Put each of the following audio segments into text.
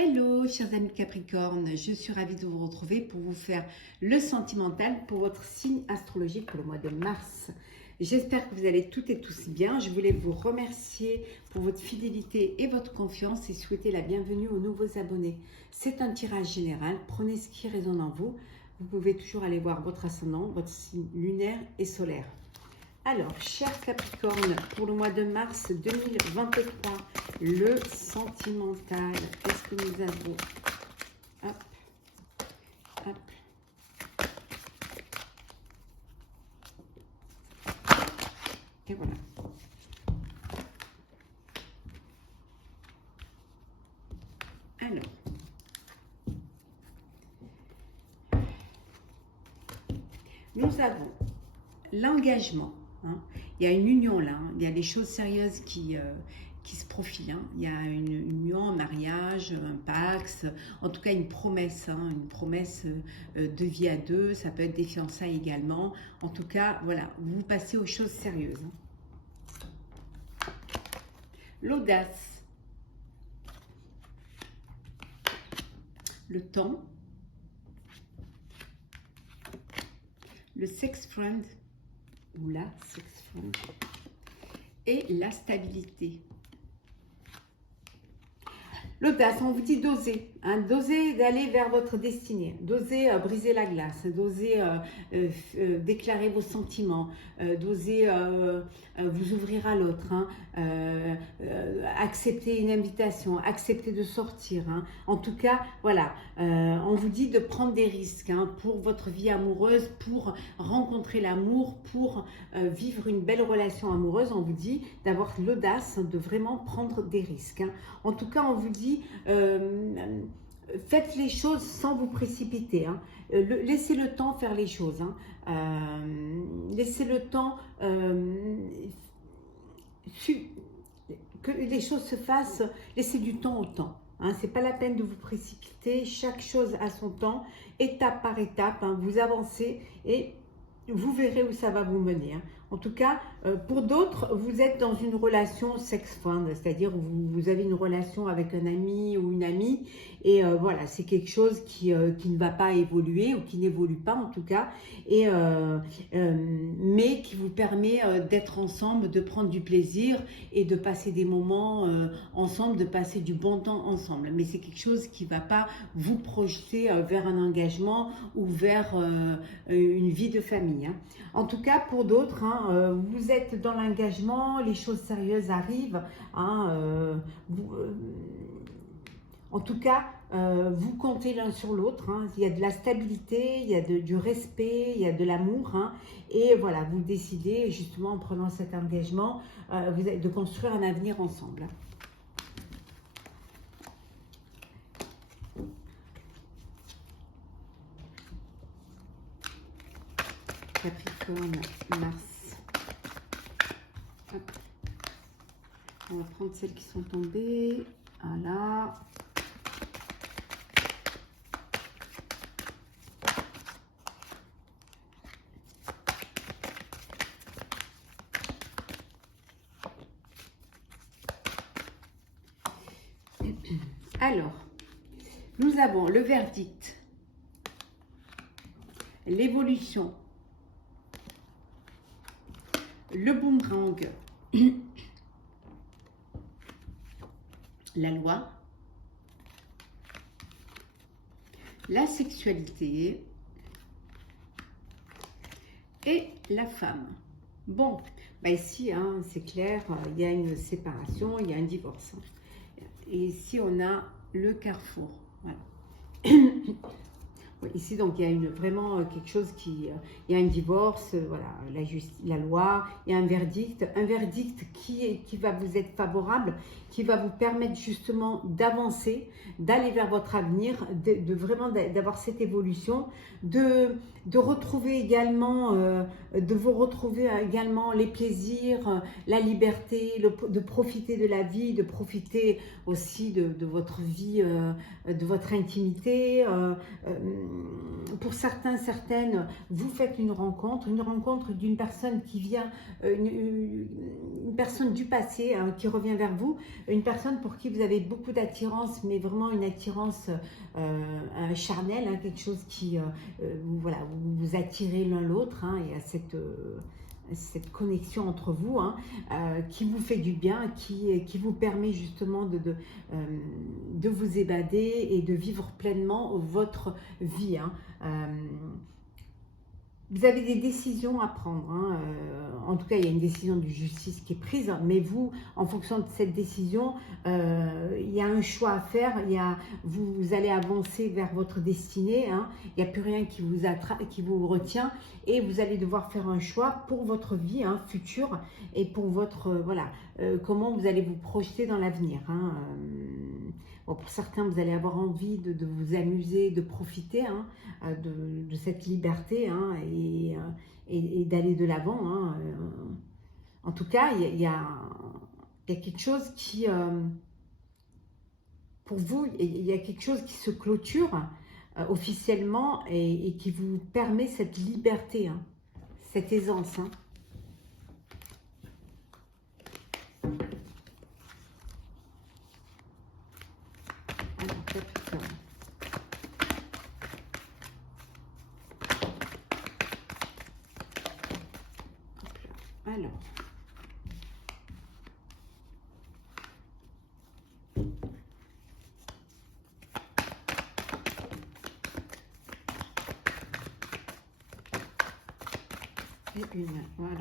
Hello, chers amis Capricorne, je suis ravie de vous retrouver pour vous faire le sentimental pour votre signe astrologique pour le mois de mars. J'espère que vous allez toutes et tous bien. Je voulais vous remercier pour votre fidélité et votre confiance et souhaiter la bienvenue aux nouveaux abonnés. C'est un tirage général, prenez ce qui résonne en vous. Vous pouvez toujours aller voir votre ascendant, votre signe lunaire et solaire. Alors, chers Capricorne, pour le mois de mars 2023, le sentimental, qu'est-ce que nous avons? Hop, hop. Et voilà. Alors, nous avons l'engagement. Il y a une union là, il y a des choses sérieuses qui se profilent. Il y a une union, un mariage, un pax, en tout cas une promesse de vie à deux. Ça peut être des fiançailles également. En tout cas, voilà, vous passez aux choses sérieuses. L'audace, le temps, le sex friend ou la sex friend et la stabilité. L'audace, on vous dit d'oser, d'oser d'aller vers votre destinée, d'oser briser la glace, d'oser déclarer vos sentiments, d'oser vous ouvrir à l'autre, accepter une invitation, accepter de sortir. En tout cas, voilà, on vous dit de prendre des risques pour votre vie amoureuse, pour rencontrer l'amour, pour vivre une belle relation amoureuse. On vous dit d'avoir l'audace de vraiment prendre des risques. En tout cas, on vous dit faites les choses sans vous précipiter. Laissez le temps faire les choses. Laissez le temps que les choses se fassent. Laissez du temps au temps. C'est pas la peine de vous précipiter. Chaque chose a son temps, étape par étape. Vous avancez et vous verrez où ça va vous mener. En tout cas, pour d'autres, vous êtes dans une relation sex-friend, c'est-à-dire vous avez une relation avec un ami ou une amie et voilà, c'est quelque chose qui ne va pas évoluer ou qui n'évolue pas en tout cas, et, mais qui vous permet d'être ensemble, de prendre du plaisir et de passer des moments ensemble, de passer du bon temps ensemble. Mais c'est quelque chose qui ne va pas vous projeter vers un engagement ou vers une vie de famille. En tout cas, pour d'autres, vous êtes dans l'engagement, les choses sérieuses arrivent. En tout cas, vous comptez l'un sur l'autre. Il y a de la stabilité, il y a du respect, il y a de l'amour. Et voilà, vous décidez justement en prenant cet engagement de construire un avenir ensemble. Capricorne, Mars. Hop. On va prendre celles qui sont tombées. Voilà. Alors, nous avons le verdict, l'évolution, le boomerang, la loi, la sexualité et la femme. Bon, bah ici, c'est clair, il y a une séparation, il y a un divorce. Et ici, on a le carrefour. Voilà. Ici, donc, il y a vraiment quelque chose il y a un divorce, voilà, la loi, il y a un verdict qui va vous être favorable, qui va vous permettre justement d'avancer, d'aller vers votre avenir, de vraiment d'avoir cette évolution, de retrouver également, de vous retrouver également les plaisirs, la liberté, de profiter de la vie, de profiter aussi de votre vie, de votre intimité, pour certains, certaines, vous faites une rencontre d'une personne qui vient, une personne du passé hein, qui revient vers vous, une personne pour qui vous avez beaucoup d'attirance, mais vraiment une attirance charnelle, hein, quelque chose qui, voilà, vous attirez l'un l'autre, hein, et à cette connexion entre vous hein, qui vous fait du bien, qui vous permet justement de vous évader et de vivre pleinement votre vie. Hein. Vous avez des décisions à prendre. Hein. En tout cas, il y a une décision de justice qui est prise, mais vous, en fonction de cette décision, il y a un choix à faire. Vous allez avancer vers votre destinée. Hein. Il n'y a plus rien qui vous retient et vous allez devoir faire un choix pour votre vie hein, future et pour votre voilà comment vous allez vous projeter dans l'avenir. Hein. Bon, pour certains, vous allez avoir envie de vous amuser, de profiter hein, de cette liberté hein, et d'aller de l'avant. Hein. En tout cas, il y a quelque chose qui, pour vous, il y a quelque chose qui se clôture officiellement et qui vous permet cette liberté, hein, cette aisance. Hein. Alors, Capricorne. Alors. Et une, voilà.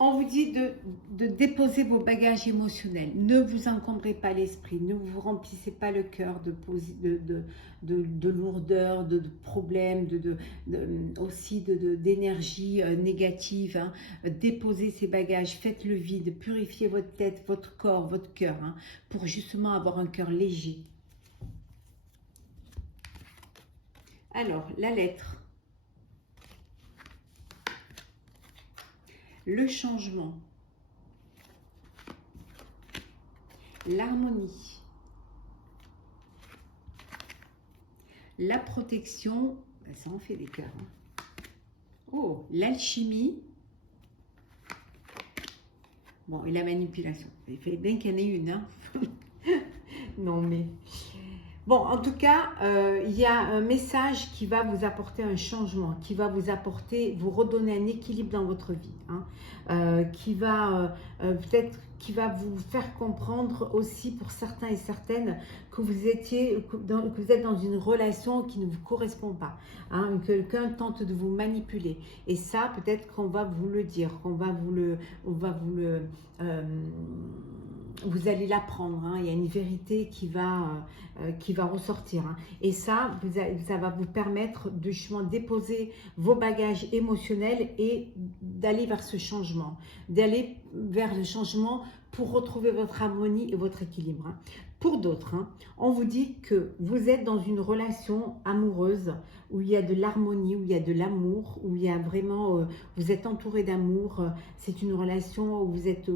On vous dit de déposer vos bagages émotionnels. Ne vous encombrez pas l'esprit, ne vous remplissez pas le cœur de lourdeur, de problèmes, aussi d'énergie négative. Hein. Déposez ces bagages, faites le vide, purifiez votre tête, votre corps, votre cœur, hein, pour justement avoir un cœur léger. Alors, la lettre. Le changement, l'harmonie, la protection, ça en fait des cœurs. Hein. Oh, l'alchimie, bon, et la manipulation. Il fallait bien qu'il y en ait une. Hein. Non mais... Bon, en tout cas, il y a un message qui va vous apporter un changement, qui va vous apporter, vous redonner un équilibre dans votre vie, hein, qui va peut-être, qui va vous faire comprendre aussi pour certains et certaines que vous êtes dans une relation qui ne vous correspond pas, hein, que quelqu'un tente de vous manipuler. Et ça, peut-être qu'on va vous le dire, vous allez l'apprendre, hein. Il y a une vérité qui va ressortir. Hein. Et ça va vous permettre de justement déposer vos bagages émotionnels et d'aller vers ce changement. D'aller vers le changement pour retrouver votre harmonie et votre équilibre. Hein. Pour d'autres, hein, on vous dit que vous êtes dans une relation amoureuse où il y a de l'harmonie, où il y a de l'amour, où il y a vraiment, vous êtes entouré d'amour. C'est une relation où vous êtes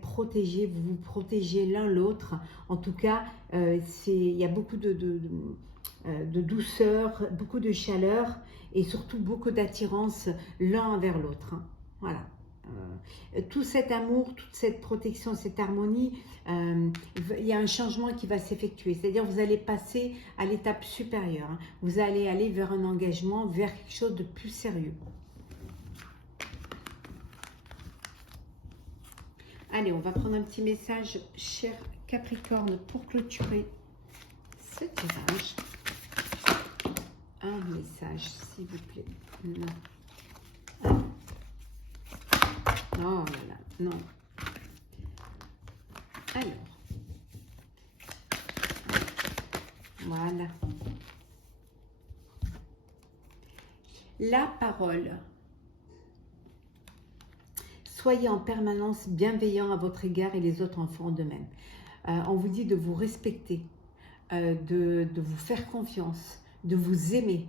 protégés, vous vous protégez l'un l'autre. En tout cas, il y a beaucoup de douceur, beaucoup de chaleur et surtout beaucoup d'attirance l'un vers l'autre. Hein. Voilà. Tout cet amour, toute cette protection, cette harmonie, il y a un changement qui va s'effectuer. C'est-à-dire vous allez passer à l'étape supérieure. Hein. Vous allez aller vers un engagement, vers quelque chose de plus sérieux. Allez, on va prendre un petit message, cher Capricorne, pour clôturer ce tirage. Un message, s'il vous plaît. Non. Ah. Oh là là, non. Alors. Voilà. La parole. Soyez en permanence bienveillant à votre égard et les autres enfants de même. On vous dit de vous respecter, de vous faire confiance, de vous aimer.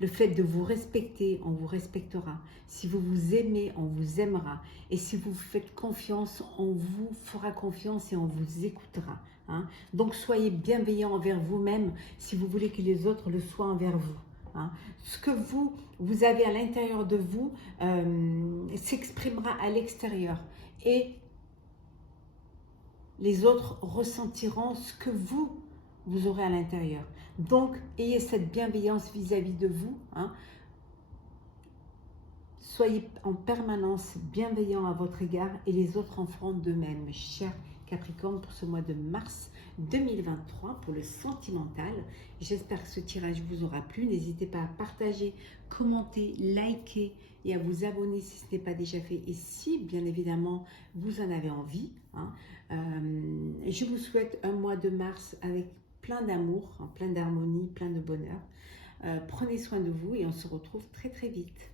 Le fait de vous respecter, on vous respectera. Si vous vous aimez, on vous aimera. Et si vous faites confiance, on vous fera confiance et on vous écoutera. Hein. Donc soyez bienveillant envers vous-même si vous voulez que les autres le soient envers vous. Hein. Ce que vous avez à l'intérieur de vous s'exprimera à l'extérieur. Et les autres ressentiront ce que vous aurez à l'intérieur. Donc, ayez cette bienveillance vis-à-vis de vous. Hein. Soyez en permanence bienveillant à votre égard et les autres en feront de même, chers Capricorne, pour ce mois de mars 2023, pour le sentimental. J'espère que ce tirage vous aura plu. N'hésitez pas à partager, commenter, liker et à vous abonner si ce n'est pas déjà fait. Et si, bien évidemment, vous en avez envie. Hein. Je vous souhaite un mois de mars avec plein d'amour, plein d'harmonie, plein de bonheur. Prenez soin de vous et on se retrouve très très vite.